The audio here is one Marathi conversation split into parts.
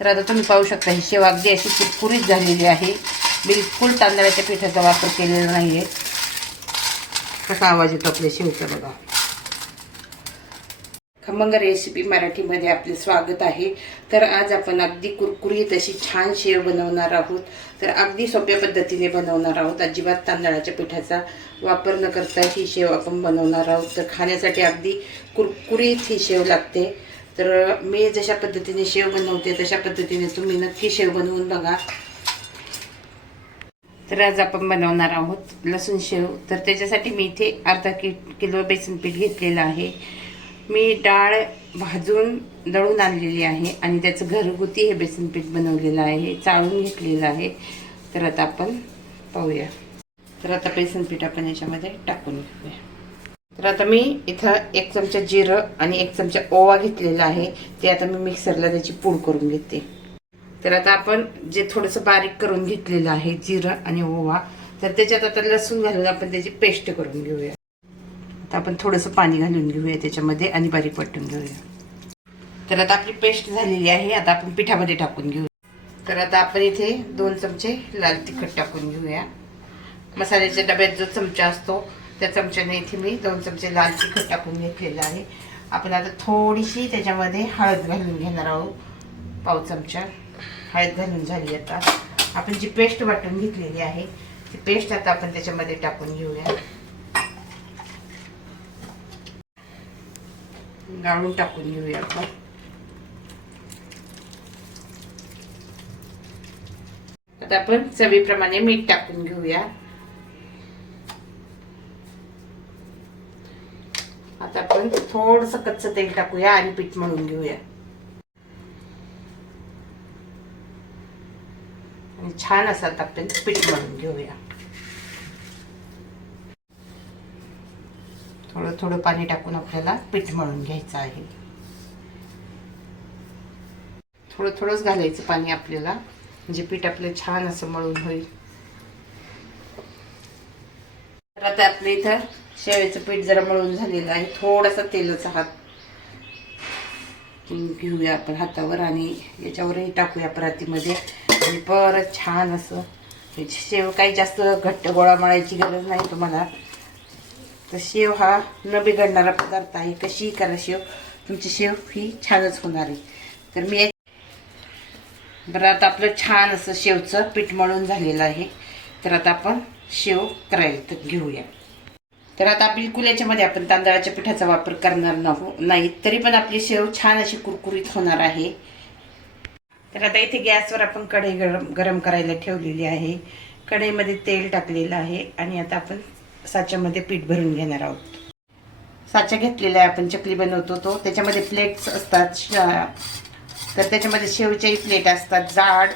तर आता तुम्ही पाहू शकता ही शेव अगदी अशी कुरकुरीत झालेली आहे. बिलकुल तांदळाच्या पिठाचा वापर केलेला नाही आहे कसा आवाज येतो आपल्या शेवचा बघा. खमंग रेसिपी मराठीमध्ये आपले स्वागत आहे. तर आज आपण अगदी कुरकुरीत अशी छान शेव बनवणार आहोत. तर अगदी सोप्या पद्धतीने बनवणार आहोत. अजिबात तांदळाच्या पिठाचा वापर न करता ही शेव आपण बनवणार आहोत. तर खाण्यासाठी अगदी कुरकुरीत ही शेव लागते. तर मी जशा पद्धतीने शेव बनवते तशा पद्धतीने तुम्ही नक्की शेव बनवून बघा. तर आज आपण बनवणार आहोत लसूण शेव. तर त्याच्यासाठी मी इथे अर्धा कि किलो बेसन पीठ घेतलेलं आहे. मी डाळ भाजून दळून आणलेली आहे आणि त्याचं घरगुती हे बेसन पीठ बनवलेलं आहे चाळून घेतलेलं आहे. तर आता आपण पाहूया. तर आता बेसन पीठ आपण याच्यामध्ये टाकून घेऊया. तर आता मी इथं एक चमचा जिरं आणि एक चमचा ओवा घेतलेला आहे. ते आता मी मिक्सरला त्याची पूड करून घेते. तर आता आपण जे थोडंसं बारीक करून घेतलेलं आहे जिरं आणि ओवा तर त्याच्यात आता लसूण घालून आपण त्याची पेस्ट करून घेऊया. आता आपण थोडंसं पाणी घालून घेऊया त्याच्यामध्ये आणि बारीक वाटून घेऊया. तर आता आपली पेस्ट झालेली आहे. आता आपण पिठामध्ये टाकून घेऊ. तर आता आपण इथे दोन चमचे लाल तिखट टाकून घेऊया. मसाल्याच्या डब्यात जो चमचा असतो त्या चमच्याने इथे मी दोन चमचे लाल तिखट टाकून घेतलेलं आहे. आपण आता थोडीशी त्याच्यामध्ये हळद घालून घेणार आहोत पाव चमचा. हळद घालून झाली आता. आपण जी पेस्ट वाटून घेतलेली आहे ती पेस्ट आता आपण त्याच्यामध्ये टाकून घेऊया. गाळून टाकून घेऊया आपण. आता आपण चवीप्रमाणे मीठ टाकून घेऊया आता आपण थोडस कच्च तेल टाकूया आणि पीठ मळून घेऊया. आणि छान असं आता आपण पीठ मळून घेऊया. थोडं थोडं पाणी टाकून आपल्याला पीठ मळून घ्यायचं आहे. थोडं थोडंच घालायचं पाणी आपल्याला म्हणजे पीठ आपलं छान असं मळून होईल. तर आता आपल्या इथं शेवेचं पीठ जरा मळून झालेलं आहे. थोडासा तेलाचा हात घेऊया आपण हातावर आणि याच्यावरही टाकूया परातीमध्ये. आणि परत छान असं शेव काही जास्त घट्ट गोळा मळायची गरज नाही तुम्हाला. तर शेव हा न बिघडणारा पदार्थ आहे. कशीही करा शेव? तुमची शेव ही छानच होणार आहे. तर मी बरं आता आपलं छान असं शेवचं पीठ मळून झालेलं आहे. तर आता आपण शेव करायला तर घेऊया. तर आता बिलकुल याच्यामध्ये आपण तांदळाच्या पिठाचा वापर करणार नाही तरी पण आपली शेव छान अशी कुरकुरीत होणार आहे. तर आता इथे गॅसवर आपण कढई गरम गरम करायला ठेवलेली आहे. कढईमध्ये तेल टाकलेलं आहे आणि आता आपण साच्यामध्ये पीठ भरून घेणार आहोत. साचा घेतलेला आहे आपण चकली बनवतो तो. त्याच्यामध्ये प्लेट्स असतात तर त्याच्यामध्ये शेवच्याही प्लेट असतात. जाड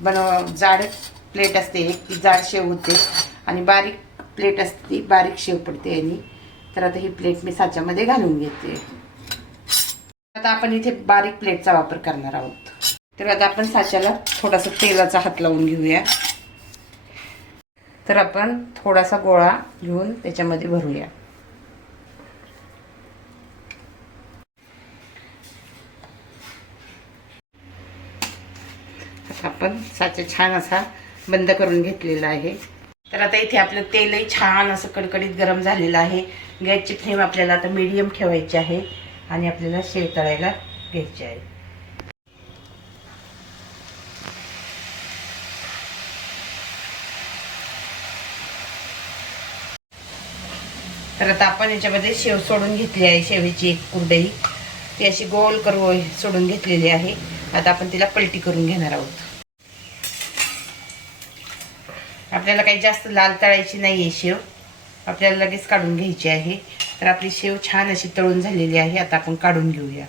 बनव जाड प्लेट असते एक ती जाड शेव होते. आणि बारीक प्लेट असते बारीक शेव पडते आणि. तर आता ही प्लेट मी साच्यामध्ये घालून घेते. आता आपण इथे बारीक प्लेटचा वापर करणार आहोत. तर आता आपण साच्याला थोडासा तेलाचा हात लावून घेऊया. तर आपण थोडासा गोळा घेऊन त्याच्यामध्ये भरूया. आपण साचा छान असा बंद करून घेतलेला आहे. तर आता इथे आपलं तेलही छान असं कडकडीत गरम झालेलं आहे. गॅसची फ्लेम आपल्याला आता मीडियम ठेवायची आहे आणि आपल्याला शेव तळायला घ्यायची आहे. तर आता आपण याच्यामध्ये शेव सोडून घेतली आहे शेवीची एक कुरडई. ती अशी गोल करू सोडून घेतलेली आहे. आता आपण तिला पलटी करून घेणार आहोत. आपल्याला काही जास्त लाल तळायची नाही आहे शेव. आपल्याला लगेच काढून घ्यायची आहे. तर आपली शेव छान अशी तळून झालेली आहे. आता आपण काढून घेऊया.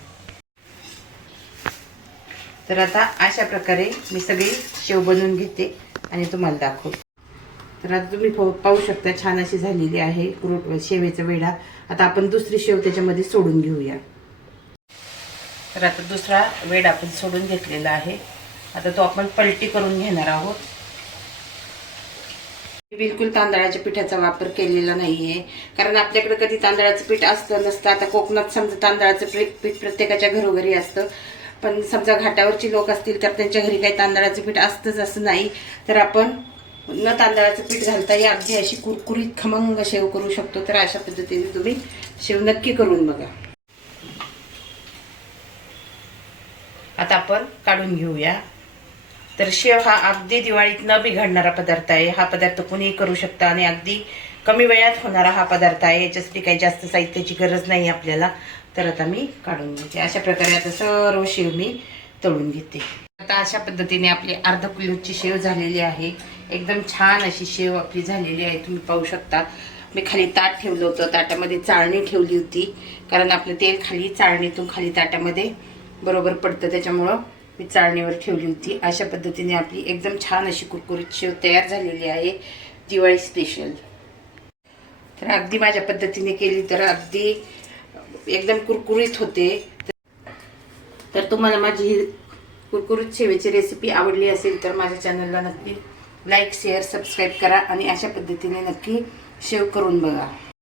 तर आता अशा प्रकारे मी सगळी शेव बनवून घेते आणि तुम्हाला दाखवते. तर आता तुम्ही पाहू पाहू शकता छान अशी झालेली आहे. कुरट शेवेचा वेढा. आता आपण दुसरी शेव त्याच्यामध्ये सोडून घेऊया. तर आता दुसरा वेढा आपण सोडून घेतलेला आहे. आता तो आपण पलटी करून घेणार आहोत. बिलकुल तांदळाच्या पिठाचा वापर केलेला नाहीये. कारण आपल्याकडे कधी तांदळाचं पीठ असतं नसतं. आता कोकणात समजा तांदळाचं पीठ पीठ प्रत्येकाच्या घरोघरी असतं. पण समजा घाटावरची लोक असतील तर त्यांच्या घरी काही तांदळाचं पीठ असतंच असं नाही. तर आपण न तांदळाचं पीठ घालता ही अगदी अशी कुरकुरीत खमंग शेव करू शकतो. तर अशा पद्धतीने तुम्ही शेव नक्की करून बघा. आता आपण काढून घेऊया. तर शेव हा अगदी दिवाळीत न बिघडणारा पदार्थ आहे. हा पदार्थ कुणीही करू शकता आणि अगदी कमी वेळात होणारा हा पदार्थ आहे. याच्यासाठी काही जास्त साहित्याची गरज नाही आपल्याला. तर आता मी काढून घेते. अशा प्रकारे आता सर्व शेव मी तळून घेते. आता अशा पद्धतीने आपली अर्ध किलोची शेव झालेली आहे. एकदम छान अशी शेव आपली झालेली आहे. तुम्ही पाहू शकता. मी खाली ताट ठेवलं होतं. ताटामध्ये चाळणी ठेवली होती. कारण आपलं तेल खाली चाळणीतून खाली ताटामध्ये बरोबर पडतं. त्याच्यामुळं मी चाळणीवर ठेवली होती. अशा पद्धतीने आपली एकदम छान अशी कुरकुरीत शेव तयार झालेली आहे. दिवाळी स्पेशल तर अगदी माझ्या पद्धतीने केली तर अगदी एकदम कुरकुरीत होते. तर तुम्हाला माझी ही कुरकुरीत शेवेची रेसिपी आवडली असेल तर माझ्या चॅनलला नक्की लाईक शेअर सबस्क्राईब करा आणि अशा पद्धतीने नक्की शेव करून बघा.